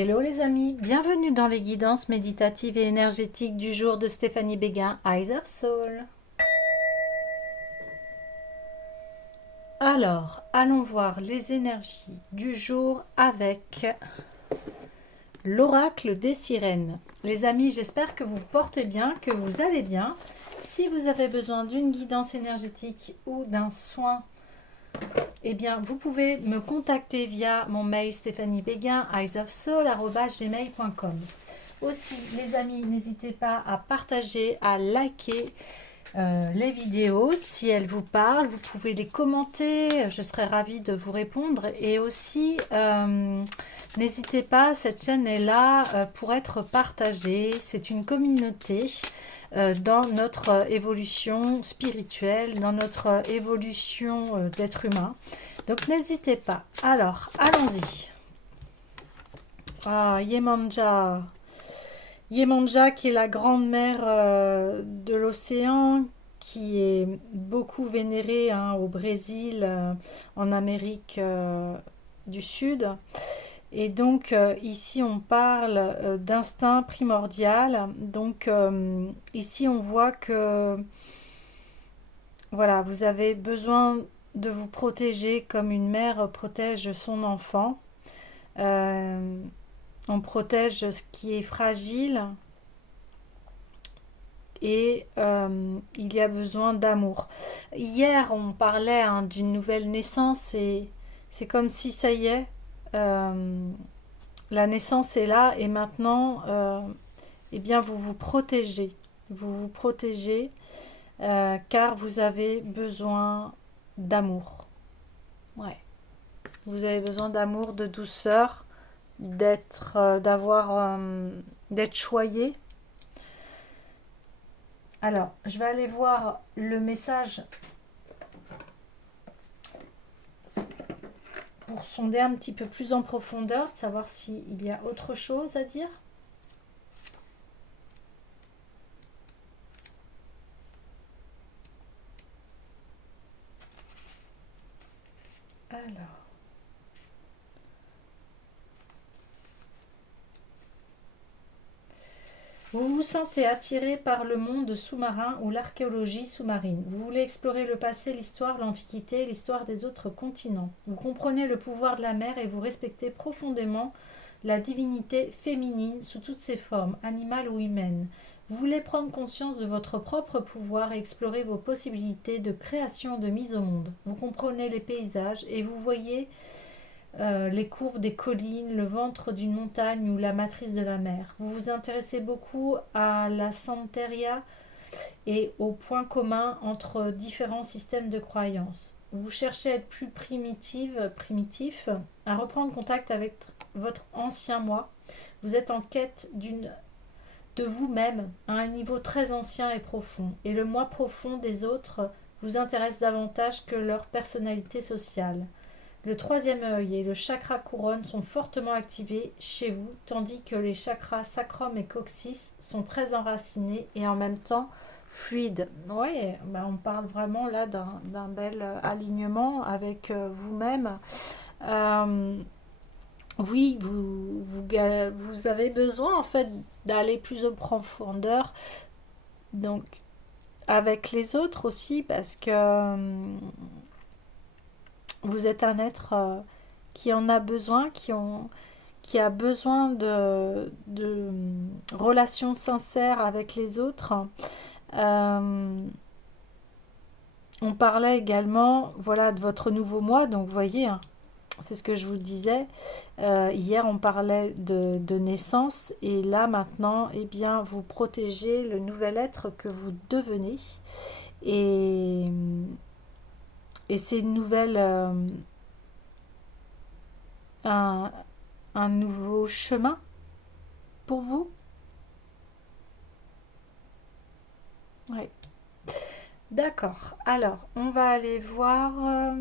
Hello les amis, bienvenue dans les guidances méditatives et énergétiques du jour de Stéphanie Béguin, Eyes of Soul. Alors, allons voir les énergies du jour avec l'oracle des sirènes. Les amis, j'espère que vous vous portez bien, que vous allez bien. Si vous avez besoin d'une guidance énergétique ou d'un soin, eh bien, vous pouvez me contacter via mon mail stéphaniebeguin@eyesofsoul@gmail.com. Aussi, les amis, n'hésitez pas à partager, à liker les vidéos. Si elles vous parlent, vous pouvez les commenter. Je serai ravie de vous répondre. Et aussi, n'hésitez pas, cette chaîne est là pour être partagée. C'est une communauté dans notre évolution spirituelle, dans notre évolution d'être humain. Donc, n'hésitez pas. Alors, allons-y. Ah, Yemanja. Yemanja, qui est la grande mère de l'océan, qui est beaucoup vénérée au Brésil, en Amérique du Sud. Et donc ici on parle d'instinct primordial. Donc ici on voit que voilà, vous avez besoin de vous protéger comme une mère protège son enfant. Euh, on protège ce qui est fragile et il y a besoin d'amour. Hier, on parlait d'une nouvelle naissance et c'est comme si ça y est, la naissance est là et maintenant, eh bien, vous vous protégez. Vous vous protégez car vous avez besoin d'amour. Ouais. Vous avez besoin d'amour, de douceur, d'être choyé. Alors, je vais aller voir le message pour sonder un petit peu plus en profondeur, de savoir s'il y a autre chose à dire. Alors, vous vous sentez attiré par le monde sous-marin ou l'archéologie sous-marine. Vous voulez explorer le passé, l'histoire, l'Antiquité, l'histoire des autres continents. Vous comprenez le pouvoir de la mer et vous respectez profondément la divinité féminine sous toutes ses formes, animales ou humaines. Vous voulez prendre conscience de votre propre pouvoir et explorer vos possibilités de création et de mise au monde. Vous comprenez les paysages et vous voyez les courbes des collines, le ventre d'une montagne ou la matrice de la mer. Vous vous intéressez beaucoup à la Santeria et aux points communs entre différents systèmes de croyances. Vous cherchez à être plus primitif, à reprendre contact avec votre ancien moi. Vous êtes en quête de vous-même à un niveau très ancien et profond. Et le moi profond des autres vous intéresse davantage que leur personnalité sociale. Le troisième œil et le chakra couronne sont fortement activés chez vous, tandis que les chakras sacrum et coccyx sont très enracinés et en même temps fluides. Oui, on parle vraiment là d'un bel alignement avec vous-même. Oui, vous avez besoin en fait d'aller plus en profondeur, donc avec les autres aussi, parce que vous êtes un être qui en a besoin, qui a besoin de relations sincères avec les autres. Euh, on parlait également, voilà, de votre nouveau moi, donc vous voyez, c'est ce que je vous disais. Hier, on parlait de naissance, et là maintenant, eh bien, vous protégez le nouvel être que vous devenez, et, et c'est une nouvelle, un, un nouveau chemin pour vous. Oui. D'accord. Alors, on va aller voir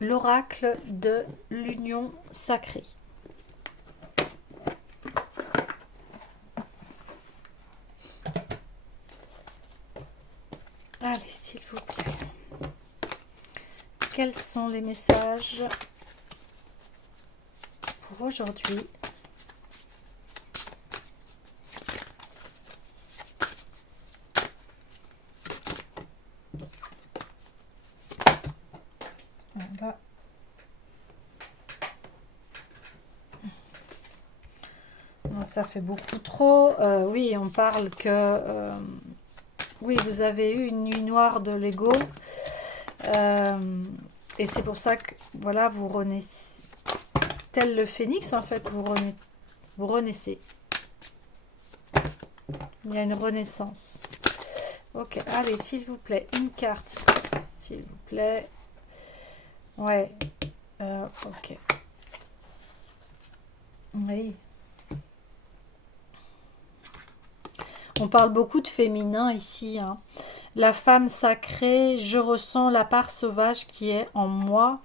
l'oracle de l'union sacrée. Allez, s'il vous plaît. Quels sont les messages pour aujourd'hui. Voilà. Non, ça fait beaucoup trop. Oui, on parle que... oui, vous avez eu une nuit noire de l'ego. Et c'est pour ça que, voilà, vous renaissez. Tel le phénix, en fait, vous renaissez. Il y a une renaissance. Ok, allez, s'il vous plaît, une carte. S'il vous plaît. Ouais. Ok. Oui. On parle beaucoup de féminin ici, hein. La femme sacrée, je ressens la part sauvage qui est en moi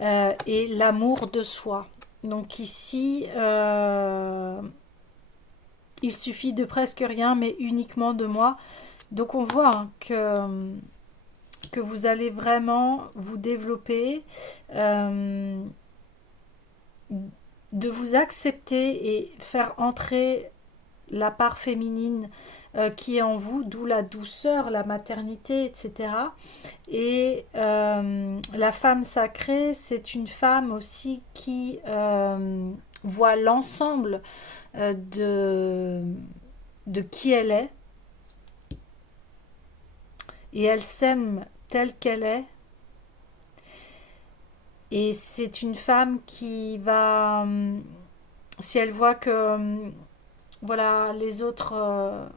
et l'amour de soi. Donc ici, il suffit de presque rien, mais uniquement de moi. Donc on voit hein, que vous allez vraiment vous développer, de vous accepter et faire entrer la part féminine qui est en vous, d'où la douceur, la maternité, etc. Et la femme sacrée, c'est une femme aussi qui voit l'ensemble de qui elle est, et elle s'aime telle qu'elle est. Et c'est une femme qui va, si elle voit que voilà, les autres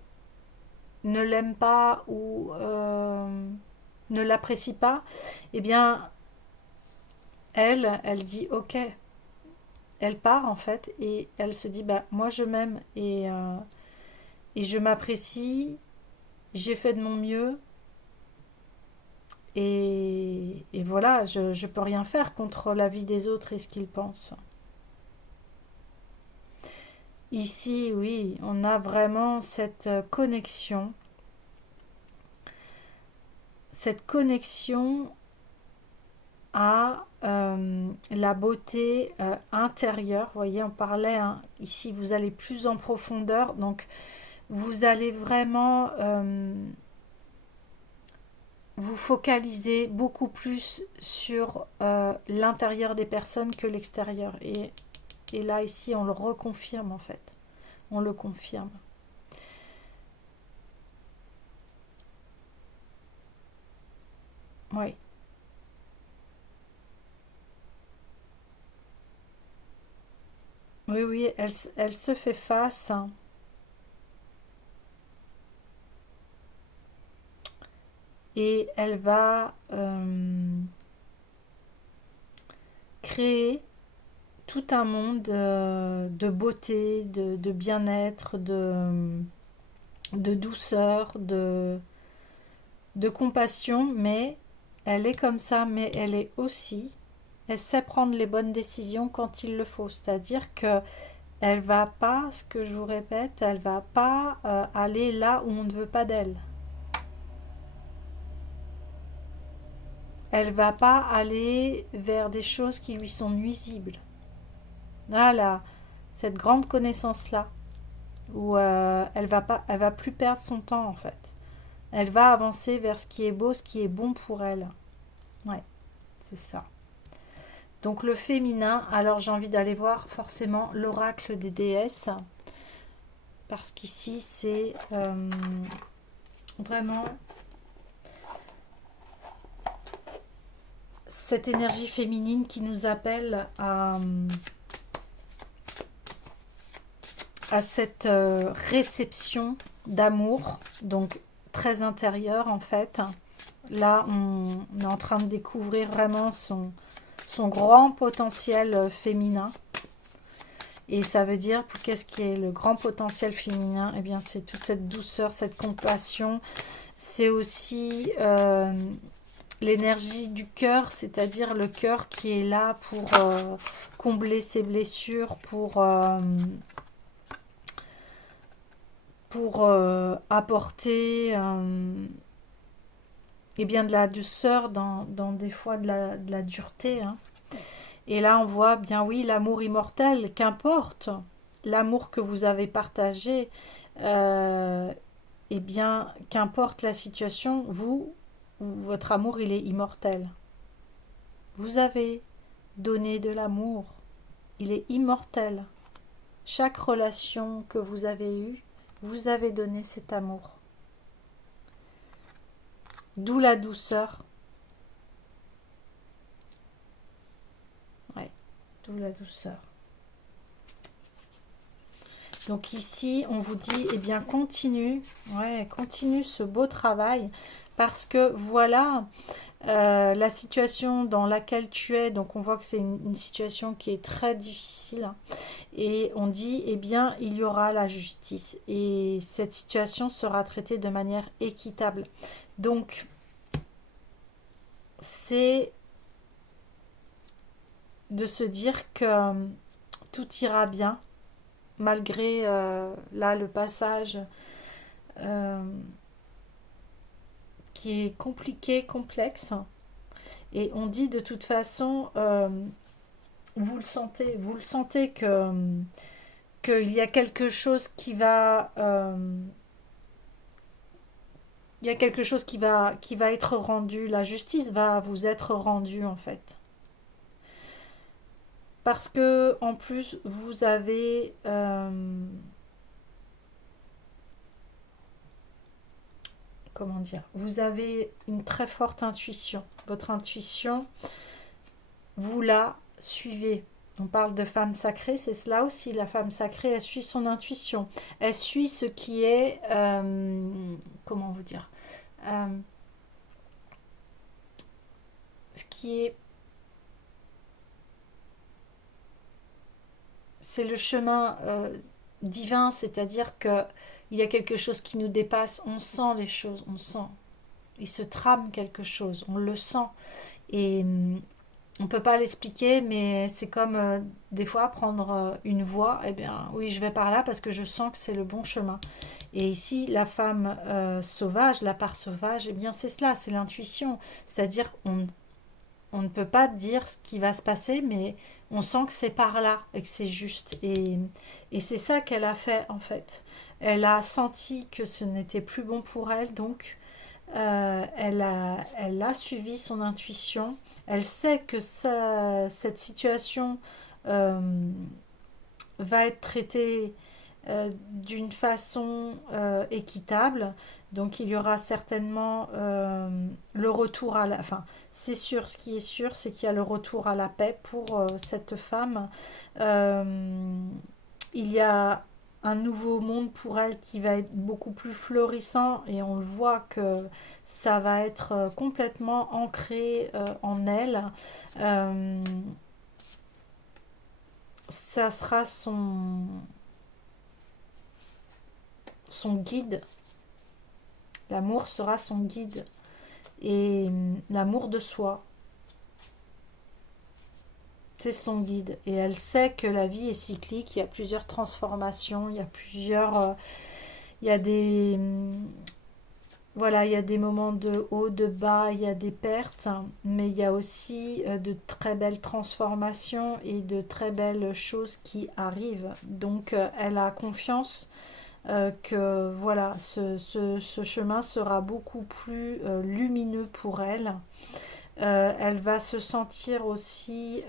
ne l'aiment pas ou ne l'apprécient pas, eh bien, elle dit ok. Elle part en fait et elle se dit bah moi je m'aime et je m'apprécie, j'ai fait de mon mieux et voilà, je peux rien faire contre la vie des autres et ce qu'ils pensent. Ici, oui, on a vraiment cette connexion à la beauté intérieure. Vous voyez, on parlait, hein, ici, vous allez plus en profondeur, donc vous allez vraiment vous focaliser beaucoup plus sur l'intérieur des personnes que l'extérieur. Et là, ici, on le reconfirme en fait. On le confirme. Oui, oui, oui, elle se fait face, hein, et elle va créer tout un monde de beauté, de bien-être, de douceur, de compassion, mais elle est comme ça, mais elle est aussi, elle sait prendre les bonnes décisions quand il le faut, c'est-à-dire que elle va pas, ce que je vous répète, elle va pas aller là où on ne veut pas d'elle. Elle va pas aller vers des choses qui lui sont nuisibles. Voilà, cette grande connaissance-là, où elle va plus perdre son temps en fait. Elle va avancer vers ce qui est beau, ce qui est bon pour elle. Ouais, c'est ça. Donc le féminin, alors j'ai envie d'aller voir forcément l'oracle des déesses, parce qu'ici c'est vraiment cette énergie féminine qui nous appelle à cette réception d'amour, donc très intérieure en fait. Là, on est en train de découvrir vraiment son grand potentiel féminin. Et ça veut dire, qu'est-ce qui est le grand potentiel féminin? Eh bien, c'est toute cette douceur, cette compassion. C'est aussi l'énergie du cœur, c'est-à-dire le cœur qui est là pour combler ses blessures, pour apporter eh bien, de la douceur dans des fois de la dureté, hein. Et là, on voit bien, oui, l'amour immortel, qu'importe l'amour que vous avez partagé, euh, eh bien, qu'importe la situation, vous, votre amour, il est immortel. Vous avez donné de l'amour, il est immortel. Chaque relation que vous avez eue, vous avez donné cet amour. D'où la douceur. Ouais, d'où la douceur. Donc ici, on vous dit, eh bien, continue ce beau travail, parce que voilà, la situation dans laquelle tu es, donc on voit que c'est une situation qui est très difficile, hein, et on dit, eh bien, il y aura la justice, et cette situation sera traitée de manière équitable. Donc, c'est de se dire que tout ira bien, malgré là le passage euh, qui est compliqué, complexe. Et on dit de toute façon, vous le sentez que qu'il y a quelque chose qui va, il y a quelque chose qui va être rendu, la justice va vous être rendue en fait. Parce que en plus vous avez comment dire, vous avez une très forte intuition. Votre intuition, vous la suivez. On parle de femme sacrée, c'est cela aussi. La femme sacrée, elle suit son intuition. Elle suit ce qui est, comment vous dire, euh, ce qui est, c'est le chemin divin, c'est-à-dire que il y a quelque chose qui nous dépasse. On sent les choses, on sent. Il se trame quelque chose, on le sent. Et on peut pas l'expliquer, mais c'est comme des fois prendre une voie. Eh bien, oui, je vais par là parce que je sens que c'est le bon chemin. Et ici, la femme sauvage, la part sauvage, eh bien, c'est cela, c'est l'intuition. C'est-à-dire, on ne peut pas dire ce qui va se passer, mais on sent que c'est par là et que c'est juste. Et c'est ça qu'elle a fait, en fait. Elle a senti que ce n'était plus bon pour elle, donc elle a suivi son intuition. Elle sait que cette situation euh, va être traitée d'une façon équitable. Donc il y aura certainement le retour à la... Enfin, c'est sûr, ce qui est sûr, c'est qu'il y a le retour à la paix pour cette femme. Euh, il y a un nouveau monde pour elle qui va être beaucoup plus florissant et on le voit que ça va être complètement ancré en elle. Euh, Ça sera son guide. L'amour sera son guide. Et l'amour de soi, c'est son guide. Et elle sait que la vie est cyclique, il y a plusieurs transformations, il y a plusieurs... il y a des... Voilà, il y a des moments de haut, de bas, il y a des pertes, mais il y a aussi de très belles transformations et de très belles choses qui arrivent. Donc elle a confiance que voilà, ce chemin sera beaucoup plus lumineux pour elle. Elle va se sentir aussi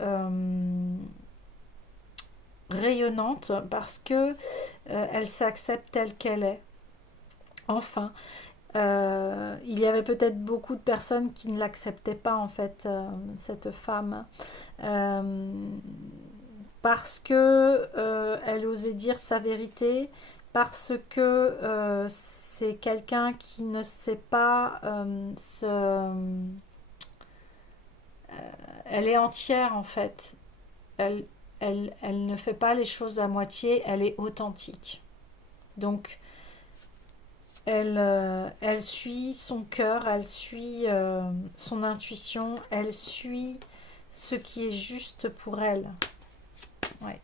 rayonnante parce que elle s'accepte telle qu'elle est. Enfin, il y avait peut-être beaucoup de personnes qui ne l'acceptaient pas en fait, cette femme, euh, parce que elle osait dire sa vérité, parce que c'est quelqu'un qui ne sait pas elle est entière en fait. Elle, elle ne fait pas les choses à moitié, elle est authentique. Donc elle suit son cœur, elle suit son intuition, elle suit ce qui est juste pour elle. Ouais.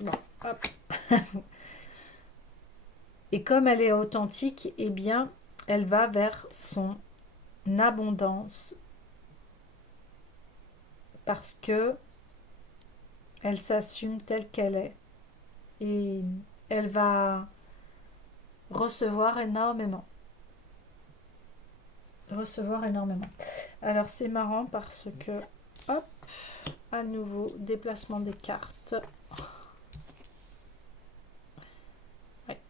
Bon, hop. Et comme elle est authentique, eh bien, elle va vers son abondance parce que elle s'assume telle qu'elle est et elle va recevoir énormément. Recevoir énormément. Alors c'est marrant parce que, hop, à nouveau, déplacement des cartes. Ouais,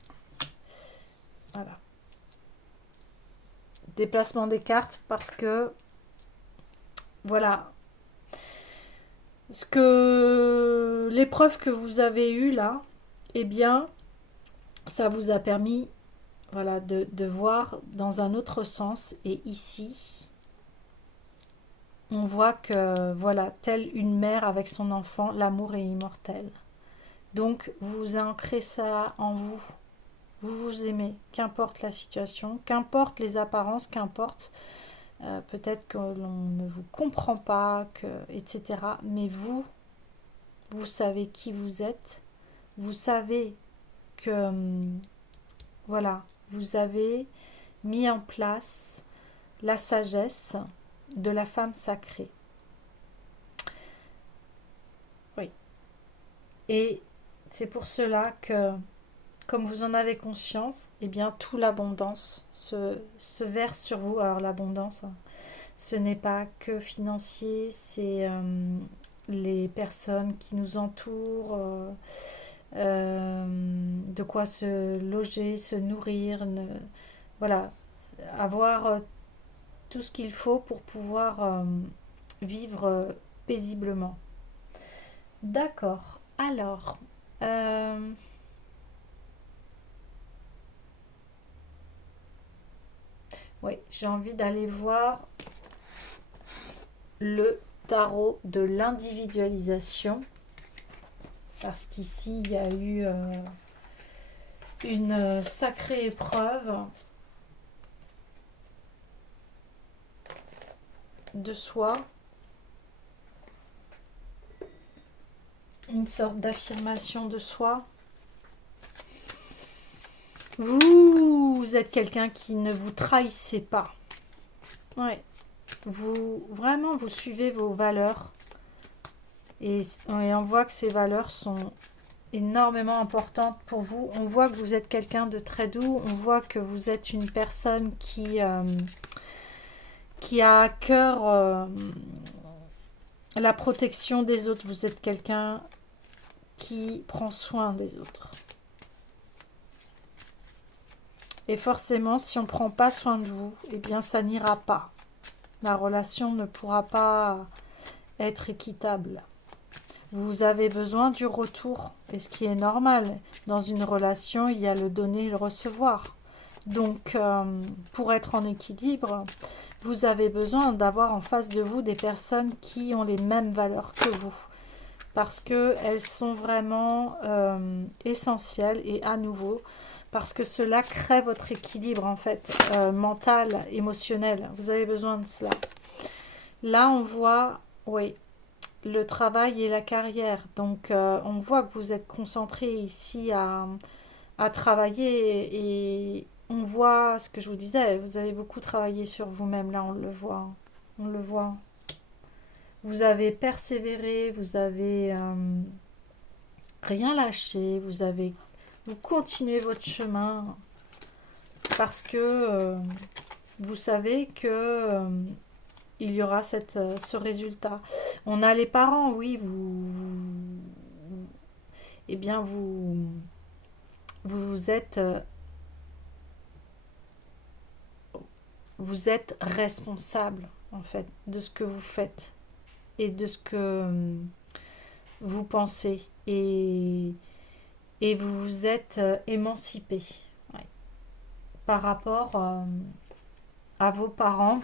voilà. Déplacement des cartes parce que, voilà, ce que l'épreuve que vous avez eue là, eh bien, ça vous a permis, voilà, de voir dans un autre sens. Et ici, on voit que, voilà, telle une mère avec son enfant, l'amour est immortel. Donc, vous ancrez ça en vous. Vous vous aimez, qu'importe la situation, qu'importe les apparences, qu'importe peut-être que l'on ne vous comprend pas, etc. Mais vous savez qui vous êtes. Vous savez que, voilà, vous avez mis en place la sagesse de la femme sacrée. Oui. Et c'est pour cela que, comme vous en avez conscience, eh bien, toute l'abondance se verse sur vous. Alors, l'abondance, hein, ce n'est pas que financier, c'est les personnes qui nous entourent, de quoi se loger, se nourrir, voilà, avoir tout ce qu'il faut pour pouvoir vivre paisiblement. D'accord. Alors, oui, j'ai envie d'aller voir le tarot de l'individualisation parce qu'ici il y a eu une sacrée épreuve de soi, une sorte d'affirmation de soi. Vous êtes quelqu'un qui ne vous trahissez pas. Ouais. Vous vraiment vous suivez vos valeurs et on voit que ces valeurs sont énormément importantes pour vous. On voit que vous êtes quelqu'un de très doux. On voit que vous êtes une personne qui a à cœur la protection des autres. Vous êtes quelqu'un qui prend soin des autres. Et forcément, si on ne prend pas soin de vous, eh bien, ça n'ira pas. La relation ne pourra pas être équitable. Vous avez besoin du retour, et ce qui est normal. Dans une relation, il y a le donner et le recevoir. Donc, pour être en équilibre, vous avez besoin d'avoir en face de vous des personnes qui ont les mêmes valeurs que vous. Parce qu'elles sont vraiment essentielles et à nouveau, parce que cela crée votre équilibre en fait, mental, émotionnel. Vous avez besoin de cela. Là, on voit, oui, le travail et la carrière. Donc, on voit que vous êtes concentré ici à travailler et on voit ce que je vous disais, vous avez beaucoup travaillé sur vous-même, là, on le voit. On le voit. Vous avez persévéré, vous avez rien lâché, vous continuez votre chemin parce que vous savez que il y aura ce résultat. On a les parents, oui, eh bien vous êtes responsable en fait de ce que vous faites et de ce que vous pensez et vous vous êtes émancipé. Ouais. Par rapport à vos parents,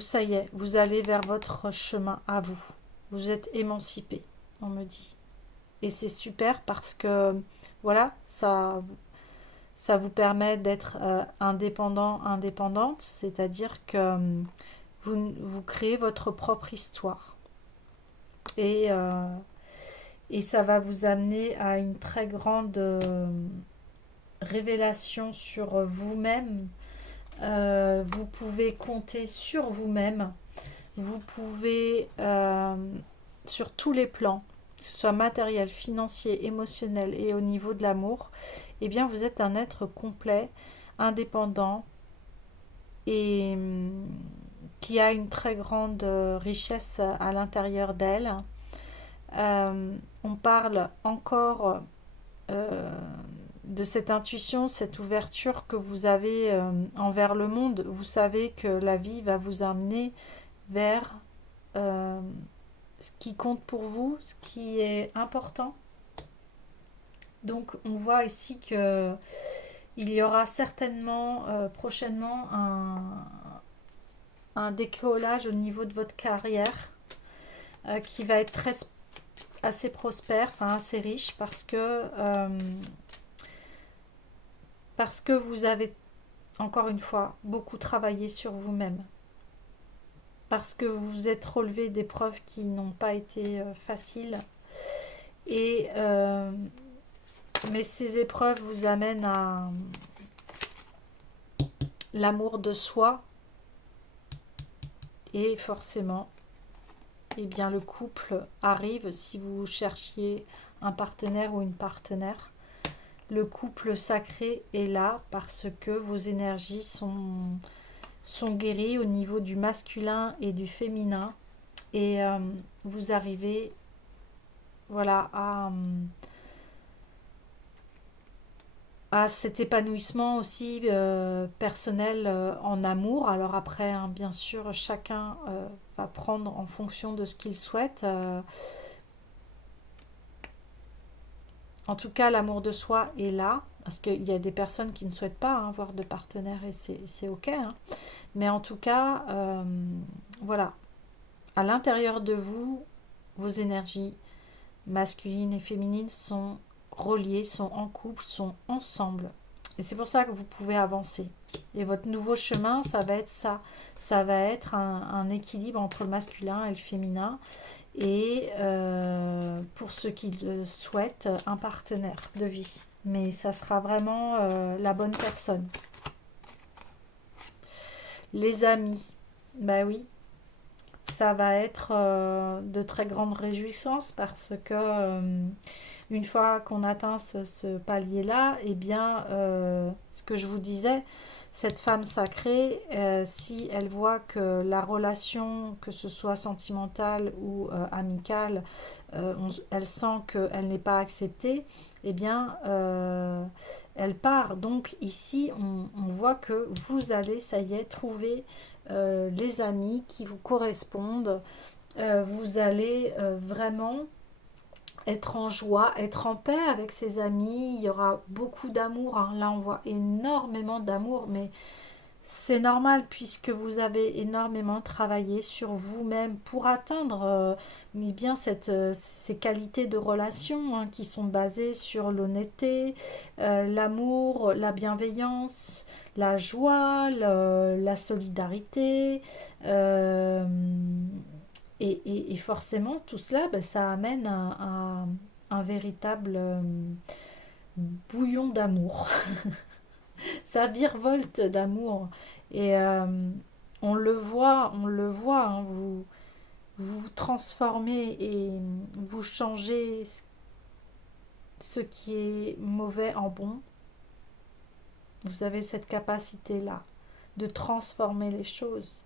ça y est, vous allez vers votre chemin à vous. Vous êtes émancipé, on me dit. Et c'est super parce que, voilà, ça vous permet d'être indépendante, c'est-à-dire que vous créez votre propre histoire. Et et ça va vous amener à une très grande révélation sur vous-même. Vous pouvez compter sur vous-même. Vous pouvez, sur tous les plans, que ce soit matériel, financier, émotionnel et au niveau de l'amour, eh bien vous êtes un être complet, indépendant et qui a une très grande richesse à l'intérieur d'elle. On parle encore euh, de cette intuition, cette ouverture que vous avez envers le monde. Vous savez que la vie va vous amener vers euh, ce qui compte pour vous, ce qui est important. Donc on voit ici que il y aura certainement prochainement un décollage au niveau de votre carrière qui va être assez prospère, enfin assez riche parce que vous avez encore une fois beaucoup travaillé sur vous-même, parce que vous vous êtes relevé d'épreuves qui n'ont pas été faciles et mais ces épreuves vous amènent à l'amour de soi et forcément eh bien le couple arrive si vous cherchiez un partenaire ou une partenaire. Le couple sacré est là parce que vos énergies sont guéries au niveau du masculin et du féminin et vous arrivez voilà à cet épanouissement aussi personnel en amour. Alors après, hein, bien sûr, chacun va prendre en fonction de ce qu'il souhaite. En tout cas, l'amour de soi est là, parce qu'il y a des personnes qui ne souhaitent pas hein, avoir de partenaire et c'est ok. Hein. Mais en tout cas, voilà, à l'intérieur de vous, vos énergies masculines et féminines sont reliées, sont en couple, sont ensemble. Et c'est pour ça que vous pouvez avancer. Et votre nouveau chemin, ça va être ça. Ça va être un équilibre entre le masculin et le féminin. Et pour ceux qui le souhaitent, un partenaire de vie. Mais ça sera vraiment la bonne personne. Les amis, bah oui, ça va être de très grandes réjouissances parce que une fois qu'on atteint ce palier-là, eh bien, ce que je vous disais, cette femme sacrée, si elle voit que la relation, que ce soit sentimentale ou amicale, elle sent qu'elle n'est pas acceptée, eh bien, elle part. Donc ici, on voit que vous allez, ça y est, trouver les amis qui vous correspondent. Vous allez vraiment être en joie, être en paix avec ses amis. Il y aura beaucoup d'amour. Hein. Là, on voit énormément d'amour, mais c'est normal puisque vous avez énormément travaillé sur vous-même pour atteindre mais bien ces qualités de relation hein, qui sont basées sur l'honnêteté, l'amour, la bienveillance, la joie, la solidarité. euh, et forcément, tout cela, ben, ça amène un véritable bouillon d'amour. Ça virevolte d'amour. Et on le voit, hein, vous transformez et vous changez ce qui est mauvais en bon. Vous avez cette capacité-là de transformer les choses.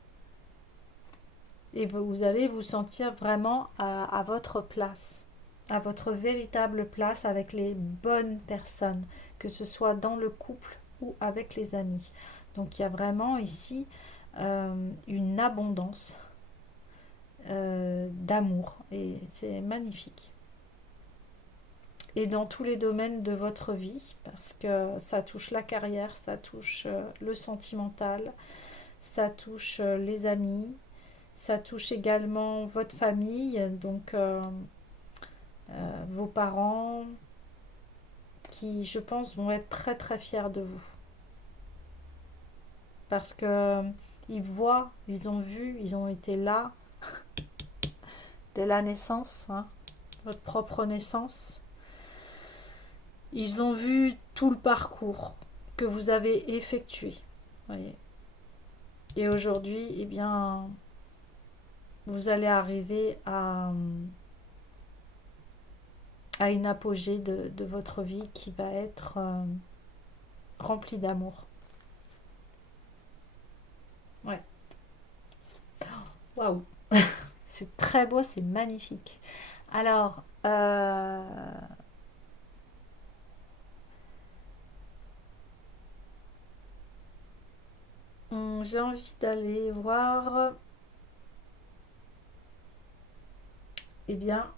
Et vous allez vous sentir vraiment à votre place, à votre véritable place avec les bonnes personnes, que ce soit dans le couple ou avec les amis. Donc il y a vraiment ici une abondance d'amour et c'est magnifique. Et dans tous les domaines de votre vie, parce que ça touche la carrière, ça touche le sentimental, ça touche les amis, ça touche également votre famille, donc vos parents, qui, je pense, vont être très très fiers de vous. Parce que ils voient, ils ont vu, ils ont été là dès la naissance. Hein. votre propre naissance. Ils ont vu tout le parcours que vous avez effectué. Voyez. Et aujourd'hui, eh bien, vous allez arriver à une apogée de votre vie qui va être remplie d'amour. Ouais. Waouh. C'est très beau, c'est magnifique. Alors, j'ai envie d'aller voir, eh bien,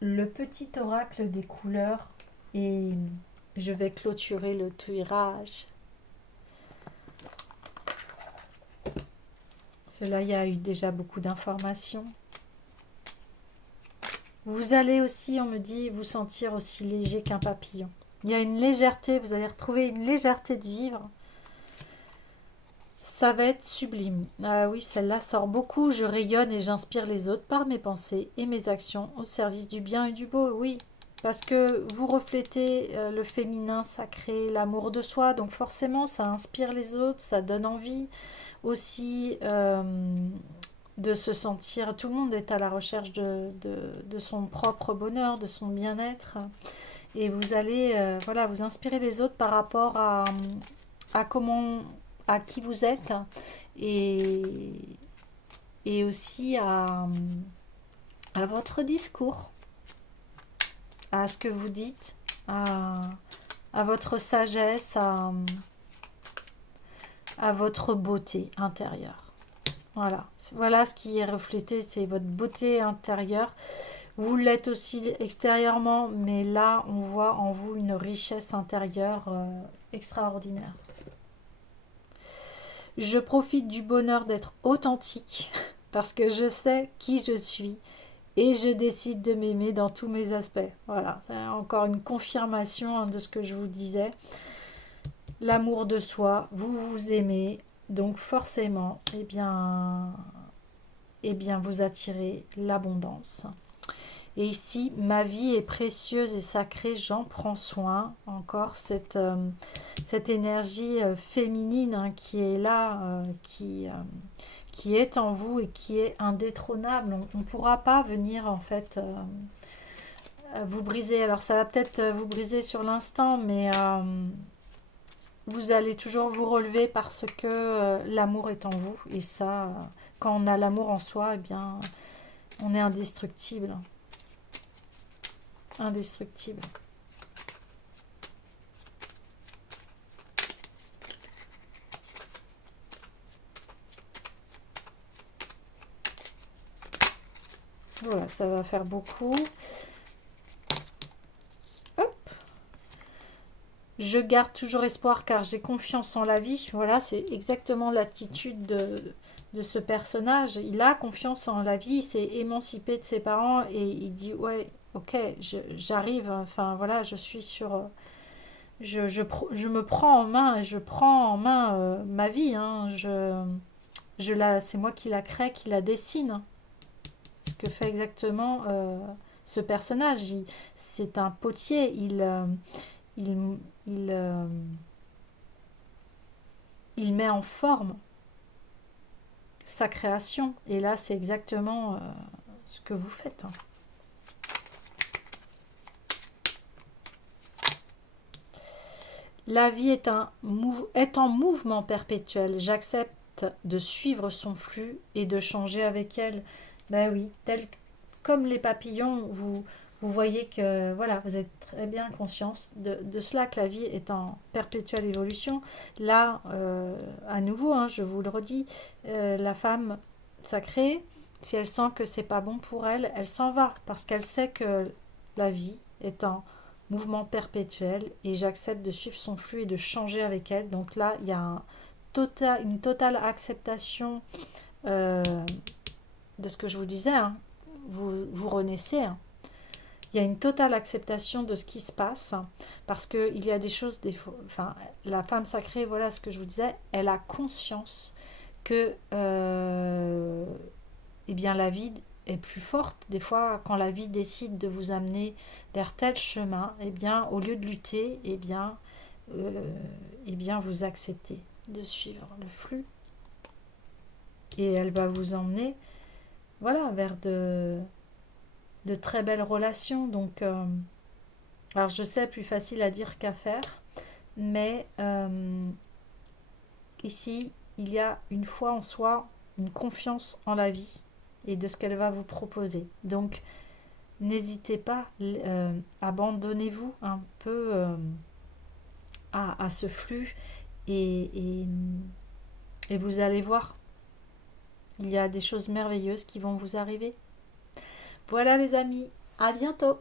le petit oracle des couleurs et je vais clôturer le tirage. Cela, il y a eu déjà beaucoup d'informations. Vous allez aussi, on me dit, vous sentir aussi léger qu'un papillon. Il y a une légèreté, vous allez retrouver une légèreté de vivre. Ça va être sublime. Ah oui, celle-là sort beaucoup. Je rayonne et j'inspire les autres par mes pensées et mes actions au service du bien et du beau. Oui, parce que vous reflétez le féminin sacré, l'amour de soi. Donc forcément, ça inspire les autres, ça donne envie aussi de se sentir... Tout le monde est à la recherche de son propre bonheur, de son bien-être. Et vous allez voilà, vous inspirer les autres par rapport à comment... à qui vous êtes et, et aussi à votre discours, à ce que vous dites, à votre sagesse, à votre beauté intérieure. Voilà, voilà ce qui est reflété, c'est votre beauté intérieure. Vous l'êtes aussi extérieurement, mais là, on voit en vous une richesse intérieure extraordinaire. Je profite du bonheur d'être authentique parce que je sais qui je suis et je décide de m'aimer dans tous mes aspects. Voilà, c'est encore une confirmation de ce que je vous disais. L'amour de soi, vous vous aimez, donc forcément, eh bien vous attirez l'abondance. Et ici, ma vie est précieuse et sacrée, j'en prends soin. Encore cette énergie féminine qui est là, qui est en vous et qui est indétrônable. On ne pourra pas venir en fait vous briser. Alors ça va peut-être vous briser sur l'instant, mais vous allez toujours vous relever parce que l'amour est en vous. Et ça, quand on a l'amour en soi, eh bien, on est indestructible. Indestructible. Voilà, ça va faire beaucoup. Hop. Je garde toujours espoir car j'ai confiance en la vie. Voilà, c'est exactement l'attitude de ce personnage. Il a confiance en la vie, il s'est émancipé de ses parents et il dit ouais, ok, j'arrive, enfin voilà, je suis sur... Je me prends en main et je prends en main ma vie. Hein. C'est moi qui la crée, qui la dessine. Ce que fait exactement ce personnage. C'est un potier. Il, il, euh, il met en forme sa création. Et là, c'est exactement ce que vous faites. Hein. La vie est en mouvement perpétuel. J'accepte de suivre son flux et de changer avec elle. Ben oui, comme les papillons, vous voyez que voilà, vous êtes très bien conscience de cela, que la vie est en perpétuelle évolution. Là, à nouveau, hein, je vous le redis, la femme sacrée, si elle sent que c'est pas bon pour elle, elle s'en va parce qu'elle sait que la vie est en mouvement perpétuel et j'accepte de suivre son flux et de changer avec elle. Donc là, il y a une totale acceptation de ce que je vous disais. Hein. Vous renaissez. Hein. Il y a une totale acceptation de ce qui se passe parce qu'il y a des choses, enfin, la femme sacrée, voilà ce que je vous disais, elle a conscience que eh bien, la vie est plus forte. Des fois, quand la vie décide de vous amener vers tel chemin, eh bien, au lieu de lutter, eh bien, vous acceptez de suivre le flux. Et elle va vous emmener, voilà, vers de très belles relations. Donc, alors je sais, plus facile à dire qu'à faire, mais ici, il y a une foi en soi, une confiance en la vie et de ce qu'elle va vous proposer. Donc, n'hésitez pas, abandonnez-vous un peu à ce flux et vous allez voir, il y a des choses merveilleuses qui vont vous arriver. Voilà les amis, à bientôt!